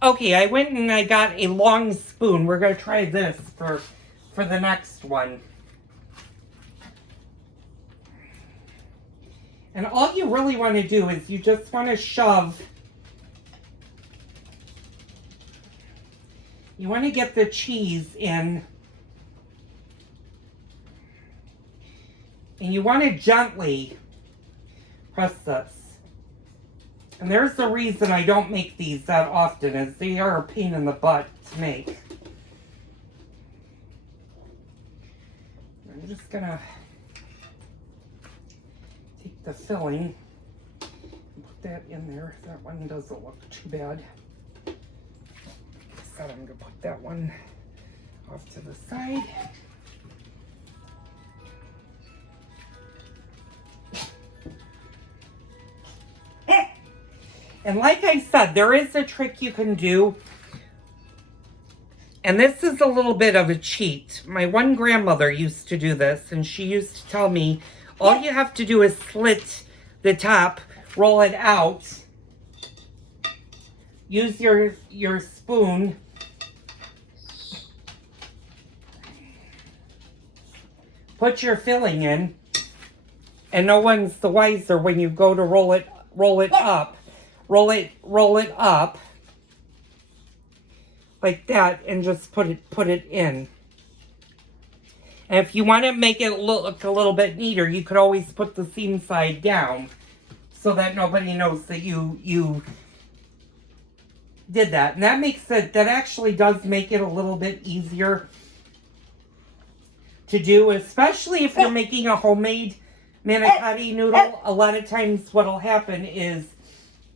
Okay, I went and I got a long spoon. We're going to try this for the next one. And all you really want to do is you just want to shove. You want to get the cheese in. And you want to gently press this. And there's the reason I don't make these that often, is they are a pain in the butt to make. I'm just gonna take the filling and put that in there. That one doesn't look too bad. So I'm gonna put that one off to the side. And like I said, there is a trick you can do. And this is a little bit of a cheat. My one grandmother used to do this, and she used to tell me, all you have to do is slit the top, roll it out, use your spoon, put your filling in, and no one's the wiser when you go to roll it up. Roll it up like that, and just put it in. And if you want to make it look a little bit neater, you could always put the seam side down so that nobody knows that you did that. And that makes it, that actually does make it a little bit easier to do, especially if you're making a homemade manicotti noodle. A lot of times what'll happen is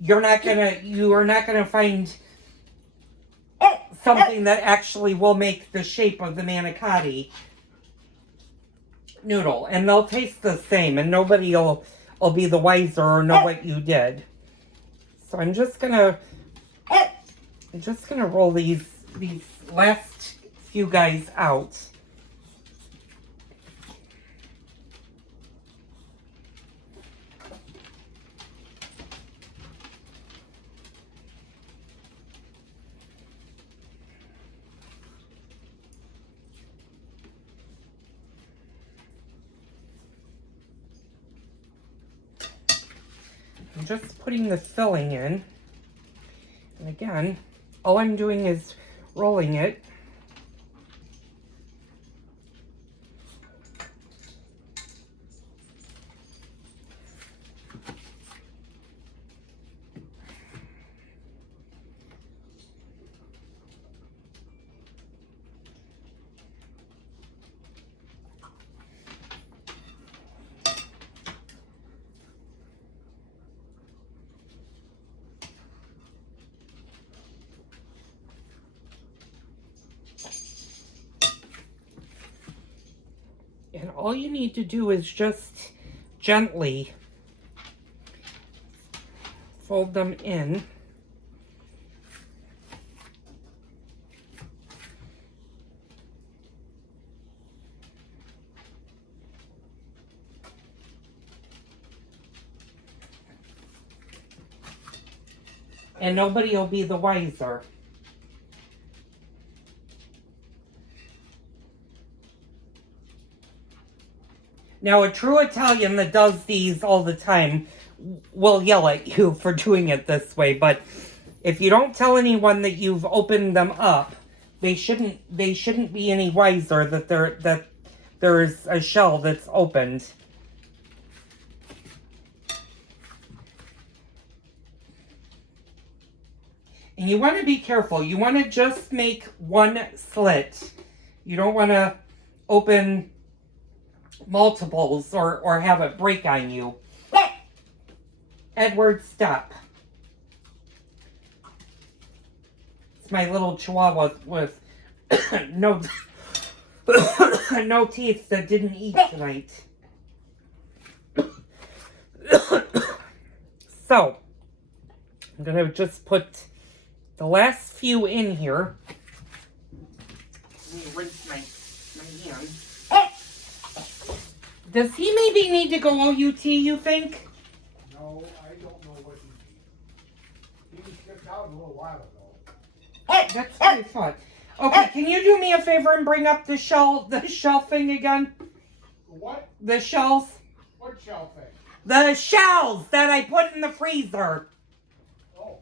you are not gonna find something that actually will make the shape of the manicotti noodle, and they'll taste the same, and nobody will be the wiser or know what you did. So I'm just gonna roll these last few guys out. I'm just putting the filling in. And again, all I'm doing is rolling it. And all you need to do is just gently fold them in. And nobody will be the wiser. Now, a true Italian that does these all the time will yell at you for doing it this way, but if you don't tell anyone that you've opened them up, they shouldn't be any wiser that there's a shell that's opened. And you want to be careful. You want to just make one slit. You don't want to open multiples or have it break on you. Edward, stop. It's my little chihuahua with no no teeth that didn't eat tonight. So, I'm going to just put the last few in here. Let me rinse my hands. Does he maybe need to go OUT, you think? No, I don't know what he needs. He was kicked out a little while ago. That's what I thought. Okay, can you do me a favor and bring up the shell thing again? What? The shells? What shell thing? The shells that I put in the freezer. Oh.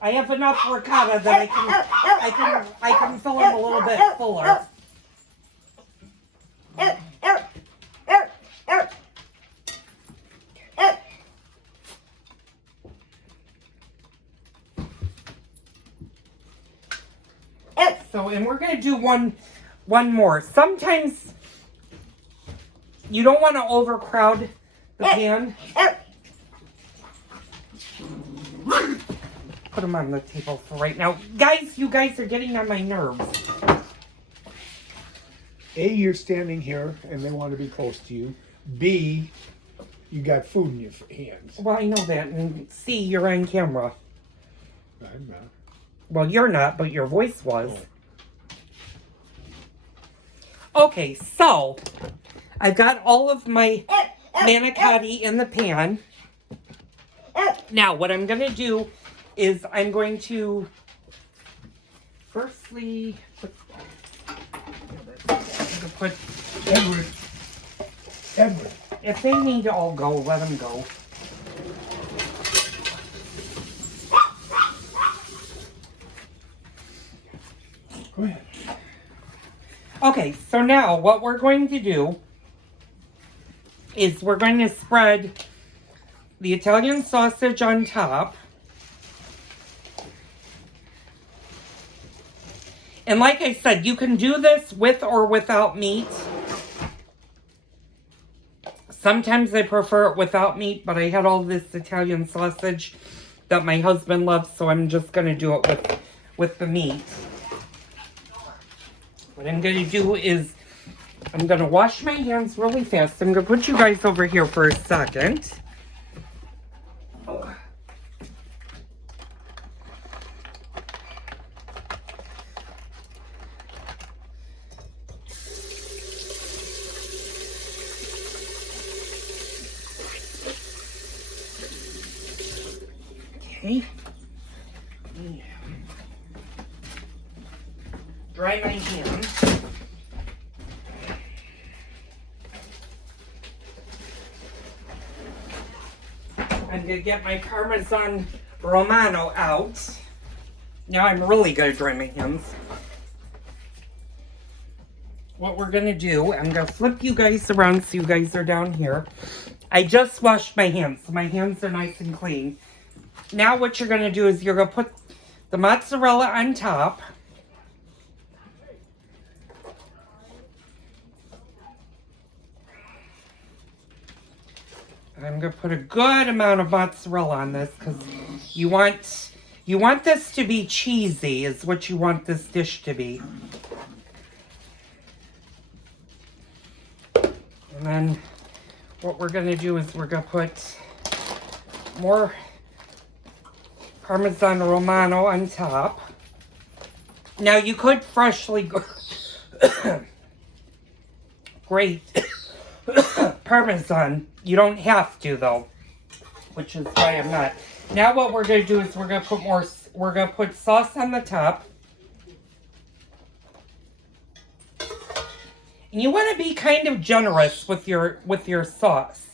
I have enough ricotta that I can fill them a little bit fuller. So, and we're going to do one more. Sometimes you don't want to overcrowd the pan. Put them on the table for right now. Guys, you guys are getting on my nerves. A, you're standing here and they want to be close to you. B, you got food in your hands. Well, I know that. And C, you're on camera. I'm not. Well, you're not, but your voice was. Okay, so I've got all of my manicotti in the pan. Now, what I'm going to do is I'm going to firstly put Edward. if they need to all go, let them go. Go ahead. Okay, so now what we're going to do is we're going to spread the Italian sausage on top. And like I said, you can do this with or without meat. Sometimes I prefer it without meat, but I had all this Italian sausage that my husband loves, so I'm just going to do it with the meat. What I'm going to do is I'm going to wash my hands really fast. I'm going to put you guys over here for a second. Okay. Dry my hands. I'm going to get my Parmesan Romano out. Now I'm really going to dry my hands. What we're going to do, I'm going to flip you guys around so you guys are down here. I just washed my hands, so my hands are nice and clean. Now what you're going to do is you're going to put the mozzarella on top. I'm going to put a good amount of mozzarella on this because you want this to be cheesy is what you want this dish to be. And then what we're going to do is we're going to put more Parmesan Romano on top. Now you could freshly grate Parmesan. You don't have to though, which is why I'm not. Now what we're going to do is we're going to put sauce on the top. And you want to be kind of generous with your sauce.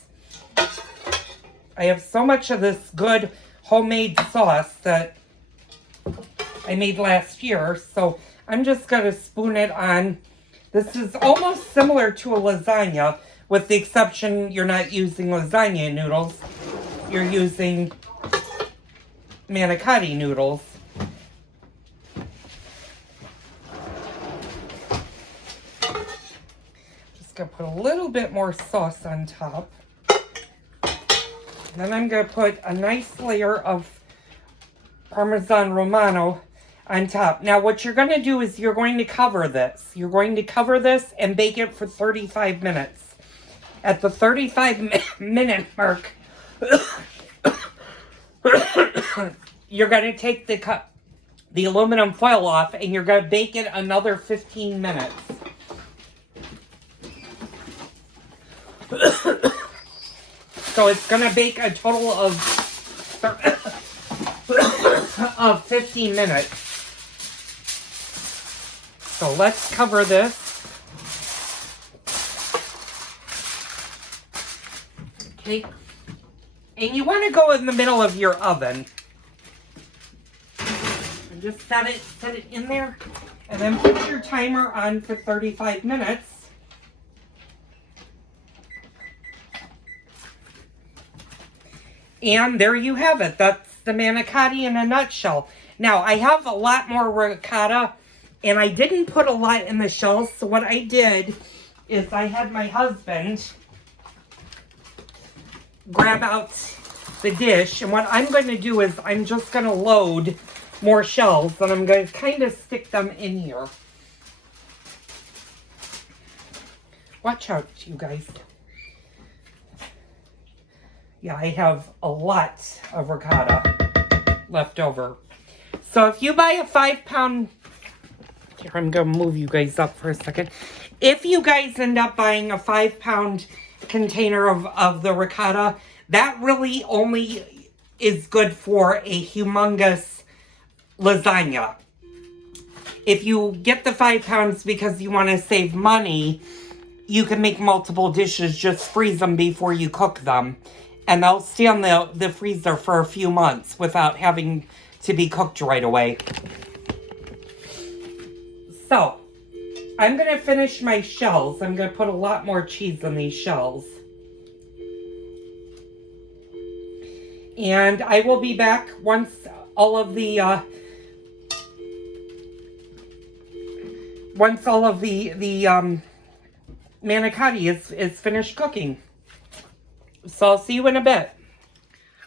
I have so much of this good homemade sauce that I made last year, so I'm just going to spoon it on. This is almost similar to a lasagna, with the exception you're not using lasagna noodles. You're using manicotti noodles. Just going to put a little bit more sauce on top. Then I'm going to put a nice layer of Parmesan Romano on top. Now what you're going to do is you're going to cover this. You're going to cover this and bake it for 35 minutes. At the 35-minute mark, you're going to take the aluminum foil off and you're going to bake it another 15 minutes. So it's going to bake a total of 15 minutes. So let's cover this. Okay. And you want to go in the middle of your oven. And just set it in there. And then put your timer on for 35 minutes. And there you have it. That's the manicotti in a nutshell. Now, I have a lot more ricotta, and I didn't put a lot in the shells. So what I did is I had my husband grab out the dish. And what I'm going to do is I'm just going to load more shells, and I'm going to kind of stick them in here. Watch out, you guys. Yeah, I have a lot of ricotta left over. So if you buy a 5-pound... Here, I'm going to move you guys up for a second. If you guys end up buying a 5-pound container of the ricotta, that really only is good for a humongous lasagna. If you get the 5 pounds because you want to save money, you can make multiple dishes. Just freeze them before you cook them. And they'll stay in the freezer for a few months without having to be cooked right away. So, I'm going to finish my shells. I'm going to put a lot more cheese in these shells. And I will be back once all of the manicotti is finished cooking. So I'll see you in a bit.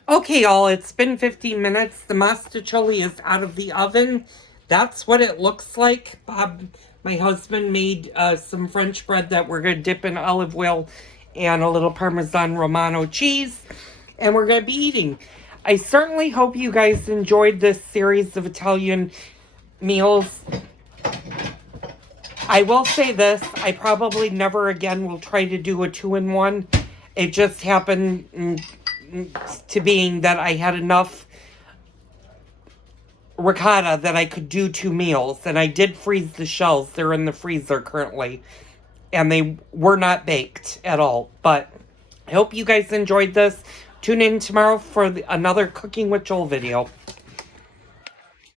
Okay, y'all, it's been 15 minutes. The mostaccioli is out of the oven. That's what it looks like. Bob, my husband, made some French bread that we're going to dip in olive oil and a little Parmesan Romano cheese. And we're going to be eating. I certainly hope you guys enjoyed this series of Italian meals. I will say this. I probably never again will try to do a 2-in-1. It just happened to being that I had enough ricotta that I could do 2 meals. And I did freeze the shells. They're in the freezer currently. And they were not baked at all. But I hope you guys enjoyed this. Tune in tomorrow for another Cooking with Joel video.